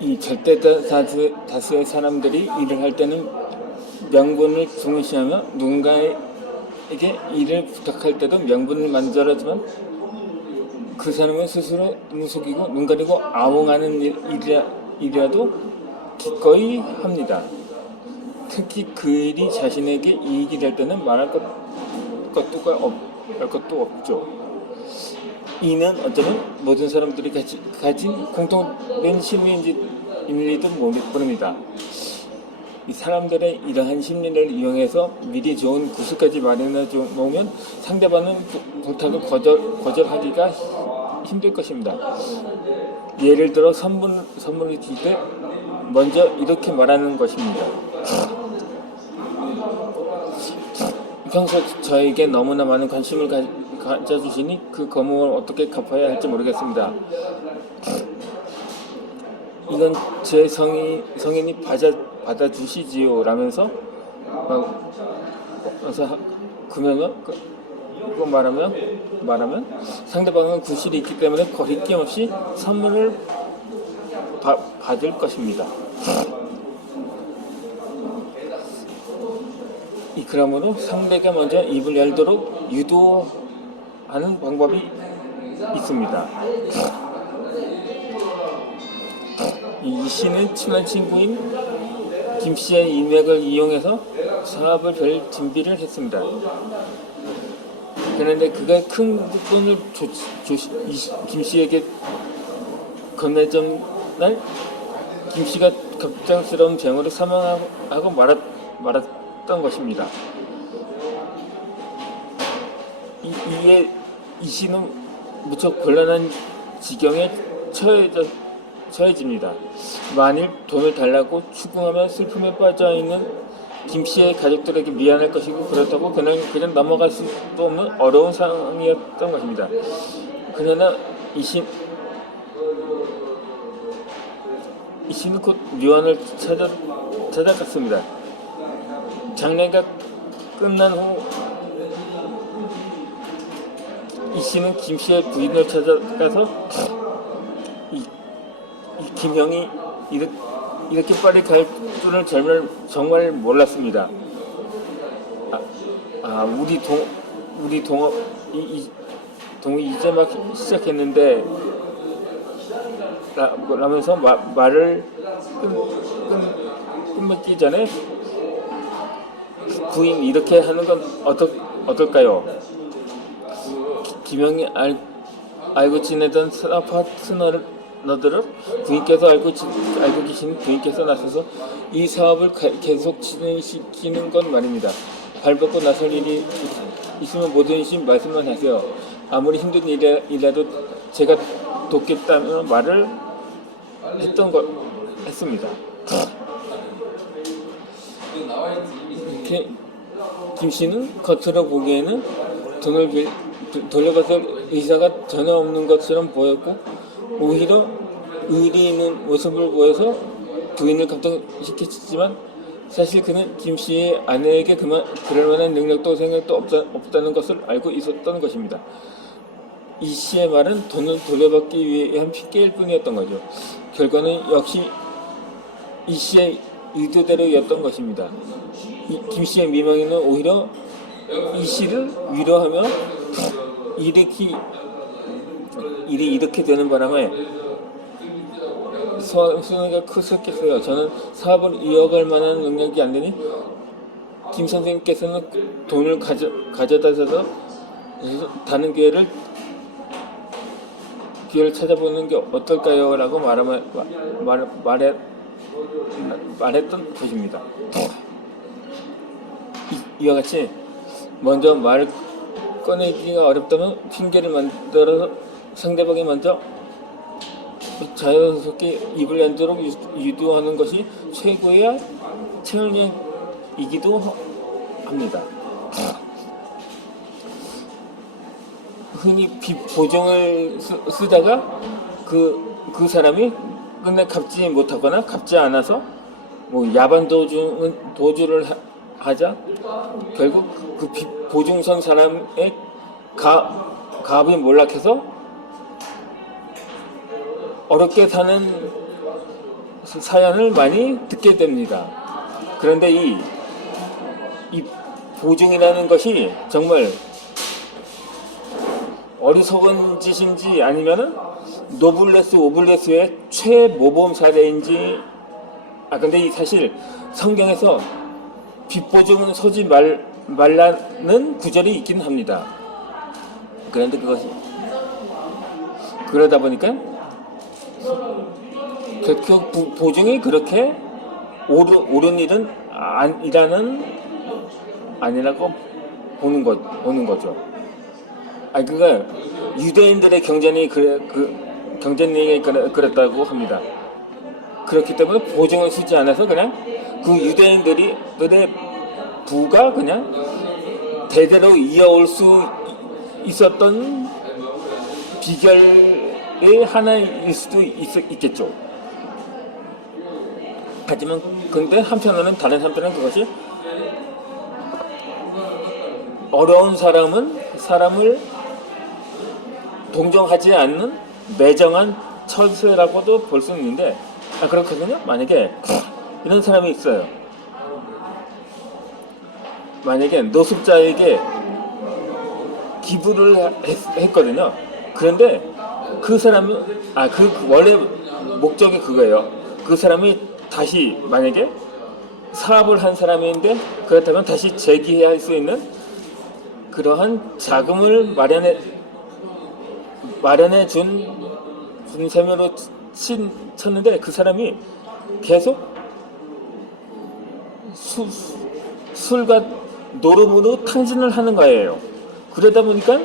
이 절대 다수의 사람들이 일을 할 때는 명분을 중시하며 누군가에게 일을 부탁할 때도 명분을 만들어지만 그 사람은 스스로 눈 속이고 눈 가리고 아웅하는 일이라도 기꺼이 합니다. 특히 그 일이 자신에게 이익이 될 때는 말할 것도 없죠. 이는 어쩌면 모든 사람들이 가진 공통된 심리인지도 모릅니다. 이 사람들의 이러한 심리를 이용해서 미리 좋은 구슬까지 마련해 놓으면 상대방은 부탁을 거절하기가 힘들 것입니다. 예를 들어 선물을 줄 때 먼저 이렇게 말하는 것입니다. 평소 저에게 너무나 많은 관심을 가져주시니 그 거목을 어떻게 갚아야 할지 모르겠습니다. 이건 제 성인이 받아주시지요 라면서 그거 말하면 상대방은 구실이 있기 때문에 거리낌 없이 선물을 받을 것입니다. 그러므로 상대가 먼저 입을 열도록 유도하는 방법이 있습니다. 이 씨는 친한 친구인 김 씨의 인맥을 이용해서 사업을 별 준비를 했습니다. 그런데 그가 큰 돈을 김 씨에게 건네준 날 김 씨가 갑작스러운 병으로 사망하고 말았던 것입니다. 이에 이 씨는 무척 곤란한 지경에 처해집니다. 만일 돈을 달라고 추궁하면 슬픔에 빠져있는 김 씨의 가족들에게 미안할 것이고 그렇다고 그냥 넘어갈 수도 없는 어려운 상황이었던 것입니다. 그러나 이 씨는 곧 묘안을 찾아갔습니다. 장례가 끝난 후 이 씨는 김 씨의 부인을 찾아가서 이 김형이 이렇게 빨리 갈 줄은 정말 몰랐습니다. 우리 동이 이제 막 시작했는데 라면서 말을 끝맺기 전에 부인 이렇게 하는 건 어떨까요? 김영이 알고 지내던 파트너들을 부인께서 알고 계신 부인께서 나서서 이 사업을 계속 진행시키는 건 말입니다. 발벗고 나설 일이 있으면 뭐든지 말씀만 하세요. 아무리 힘든 일이라도 제가 돕겠다는 말을 했습니다. 이렇게 김 씨는 겉으로 보기에는 돈을 돌려받을 의사가 전혀 없는 것처럼 보였고 오히려 의리 있는 모습을 보여서 부인을 감동시켰지만 사실 그는 김 씨의 아내에게 그럴 만한 능력도 생각도 없다는 것을 알고 있었던 것입니다. 이 씨의 말은 돈을 돌려받기 위한 핑계일 뿐이었던 거죠. 결과는 역시 이 씨의 의도대로였던 것입니다. 김 씨의 미망이는 오히려 이 씨를 위로하며 일이 이렇게 되는 바람에 손해가 크셨겠어요. 저는 사업을 이어갈 만한 능력이 안 되니 김 선생님께서는 돈을 가져다 줘서 다른 기회를 찾아보는 게 어떨까요? 라고 말했던 것입니다. 이와 같이 먼저 말을 꺼내기가 어렵다면 핑계를 만들어서 상대방이 먼저 자연스럽게 입을 열도록 유도하는 것이 최고의 체험이기도 합니다. 흔히 보증을 쓰다가 그 사람이 끝내 갚지 못하거나 갚지 않아서 야반 도주를 하자 결국 그 보증선 사람의 가업이 몰락해서 어렵게 사는 사연을 많이 듣게 됩니다. 그런데 이 보증이라는 것이 정말 어리석은 짓인지 아니면은 노블레스 오블레스의 최모범 사례인지. 근데 이 사실 성경에서 빚보증은 서지 말라는 구절이 있긴 합니다. 그런데 그것이 그러다 보니까 그 보증이 그렇게 옳은 일은 아니라고 보는 거죠. 그러니까 유대인들의 경전이 경전이 그랬다고 합니다. 그렇기 때문에 보증을 쓰지 않아서 그냥 그 유대인들의 부가 그냥 대대로 이어올 수 있었던 비결의 하나일 수도 있겠죠. 하지만 근데 다른 한편은 그것이 어려운 사람을 동정하지 않는 매정한 처세라고도 볼 수 있는데, 그렇거든요. 만약에 이런 사람이 있어요. 만약에 노숙자에게 기부를 했거든요. 그런데 그 사람은 그 원래 목적이 그거예요. 그 사람이 다시 만약에 사업을 한 사람인데 그렇다면 다시 재기할 수 있는 그러한 자금을 마련해 준 셈으로 쳤는데 그 사람이 계속 술과 노름으로 탕진을 하는 거예요. 그러다 보니까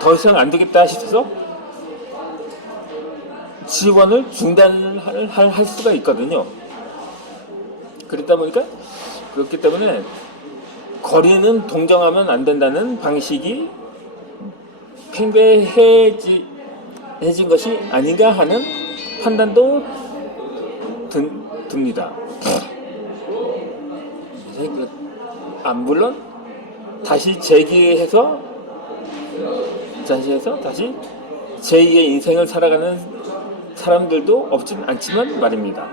더 이상 안 되겠다 싶어서 지원을 중단할 수가 있거든요. 그렇기 때문에 거리는 동정하면 안 된다는 방식이 팽배해진 것이 아닌가 하는 판단도 듭니다. 물론 다시 재기해서 다시 제2의 인생을 살아가는 사람들도 없진 않지만 말입니다.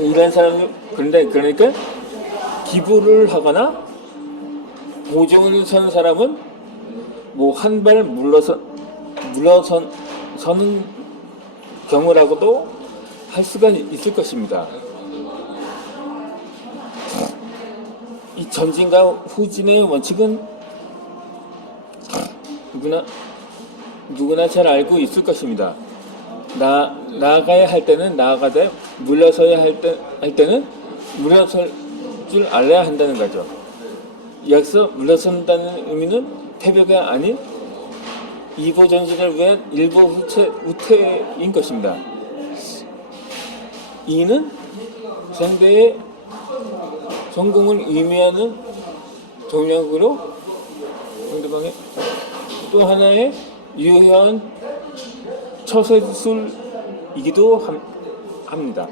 이런 사람이 그러니까 기부를 하거나 보증을 선 사람은 뭐 한 발 물러서는 경우라고도 할 수가 있을 것입니다. 이 전진과 후진의 원칙은 누구나 잘 알고 있을 것입니다. 나아가야 할 때는 나아가되 물러서야 할 때는 물러설 줄 알아야 한다는 거죠. 여기서 물러선다는 의미는 패배가 아닌 이보 전진을 위한 일보 우퇴인 것입니다. 이는 상대의 성공을 의미하는 동력으로 상대방의 또 하나의 유효한 처세술이기도 합니다.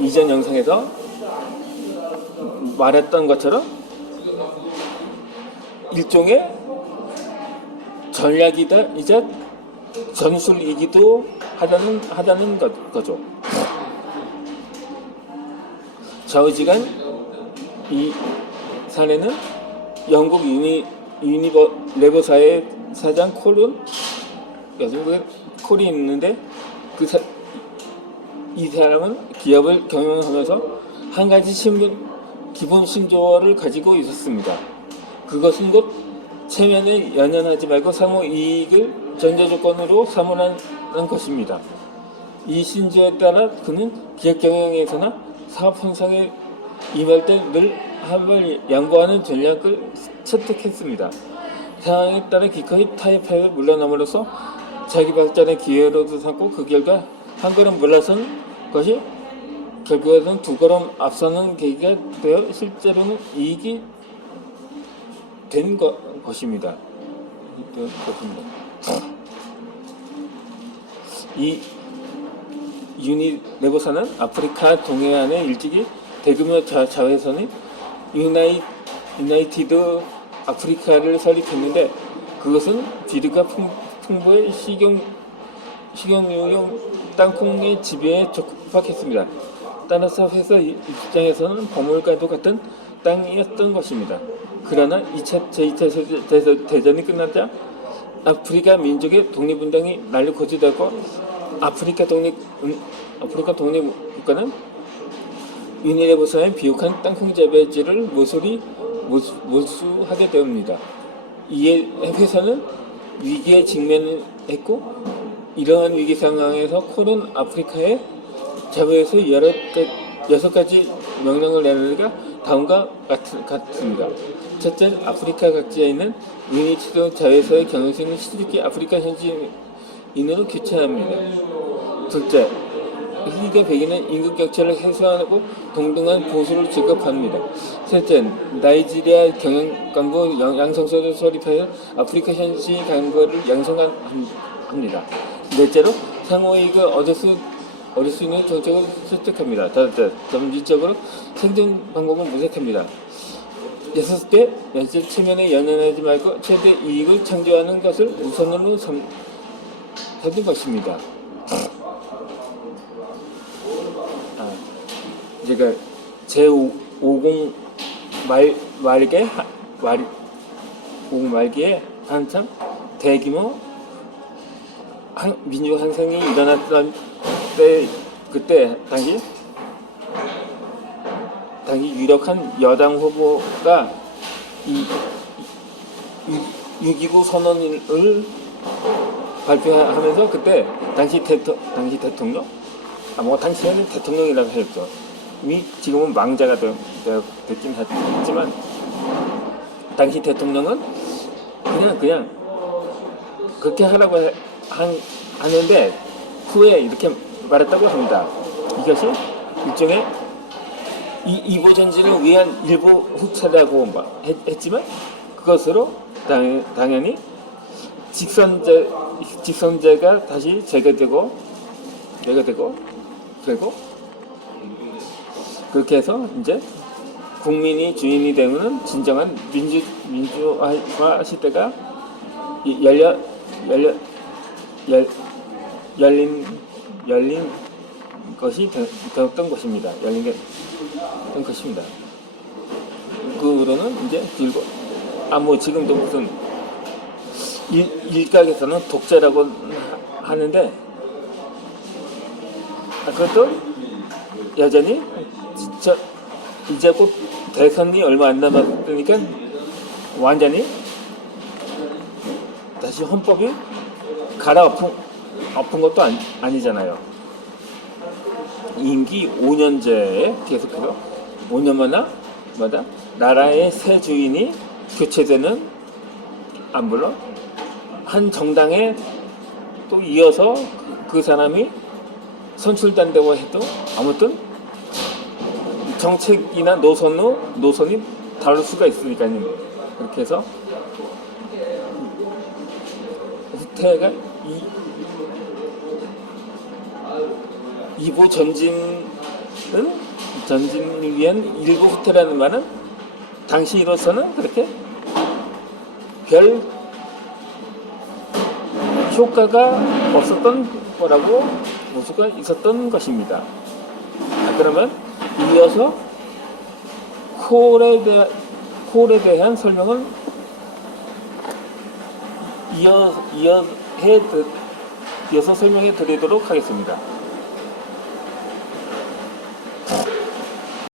이전 영상에서 말했던 것처럼 일종의 전략이자 전술이기도 하다는 거죠. 좌우지간 이 사례는 영국 유니레버사의 사장 콜이 있는데 이 사람은 기업을 경영하면서 한 가지 기본 신조어를 가지고 있었습니다. 그것은 곧 체면에 연연하지 말고 상호 이익을 전제조건으로 삼으라는 것입니다. 이 신조에 따라 그는 기업 경영에서나 사업 현상에 임할 때 늘 한 발 양보하는 전략을 채택했습니다. 상황에 따라 기꺼이 타협해 물러남으로써 자기 발전의 기회로도 삼고 그 결과 한 걸음 물러선 것이 결국에는 두 걸음 앞서는 계기가 되어 실제로는 이익이 된 것입니다. 이 유니레버사는 아프리카 동해안에 일찍이 대규모 자회선인 유나이티드 아프리카를 설립했는데 그것은 비료가 풍부해 식용유용 땅콩의 지배에 적박했습니다. 따라서 회사 입장에서는 버물과도 같은 땅이었던 것입니다. 그러나 제2차 대전이 끝나자 아프리카 민족의 독립운동이 난리 고지되고 아프리카 독립국가는 유니레버사의 비옥한 땅콩 재배지를 몰수하게 됩니다. 이에 회사는 위기에 직면했고 이러한 위기 상황에서 콜은 아프리카에 자부해서 6가지 명령을 내리가 다음과 같습니다. 첫째, 아프리카 각지에 있는 유니티드 자회사의 경영진을 시집기 아프리카 현지인으로 교체합니다. 둘째, 흑인과 백인은 임금 격차를 해소하고 동등한 보수를 지급합니다. 셋째, 나이지리아 경영간부 양성소를 설립하여 아프리카 현지 간부를 양성합니다. 넷째로 상호이익을 얻을 수 있는 정책을 설득합니다. 다섯째, 점진적으로 생존 방법을 모색합니다. 여섯째, 연쇄 체면에 연연하지 말고 최대 이익을 창조하는 것을 우선으로 삼는 것입니다. 제가 제50 말기에 한참 대규모 민주 항쟁이 일어났던 때 그때 당시 유력한 여당 후보가 이 6.29 선언을 발표하면서 그때 당시 대통령 당시에는 대통령이라고 했죠. 이미 지금은 망자가 됐긴 했지만 당시 대통령은 그냥 그렇게 하라고 하는데 후에 이렇게 말했다고 합니다. 이것이 일종의 이보 전진을 위한 일부 후퇴라고 했지만 그것으로 당연히 직선제가 다시 재개되고 결국 그렇게 해서 이제 국민이 주인이 되는 진정한 민주화 시대가 열린 것이 되었던 것입니다. 열린 것입니다. 그 후로는 이제 들고 지금도 무슨 일각에서는 독재라고 하는데 그것도 여전히 이제 곧 대선이 얼마 안 남았으니까 완전히 다시 헌법이 갈아엎은 것도 아니잖아요. 임기 5년제에 계속해서 5년마다 나라의 새 주인이 교체되는 물론 한 정당에 또 이어서 그 사람이 선출된다고 해도 아무튼 정책이나 노선이 다를 수가 있으니까요. 그렇게 해서 후퇴가 이보 전진을 위한 일부 후퇴라는 말은 당시로서는 그렇게 별 효과가 없었던 거라고 볼 수가 있었던 것입니다. 그러면 이어서 콜에 대한 설명을 이어서 설명해 드리도록 하겠습니다.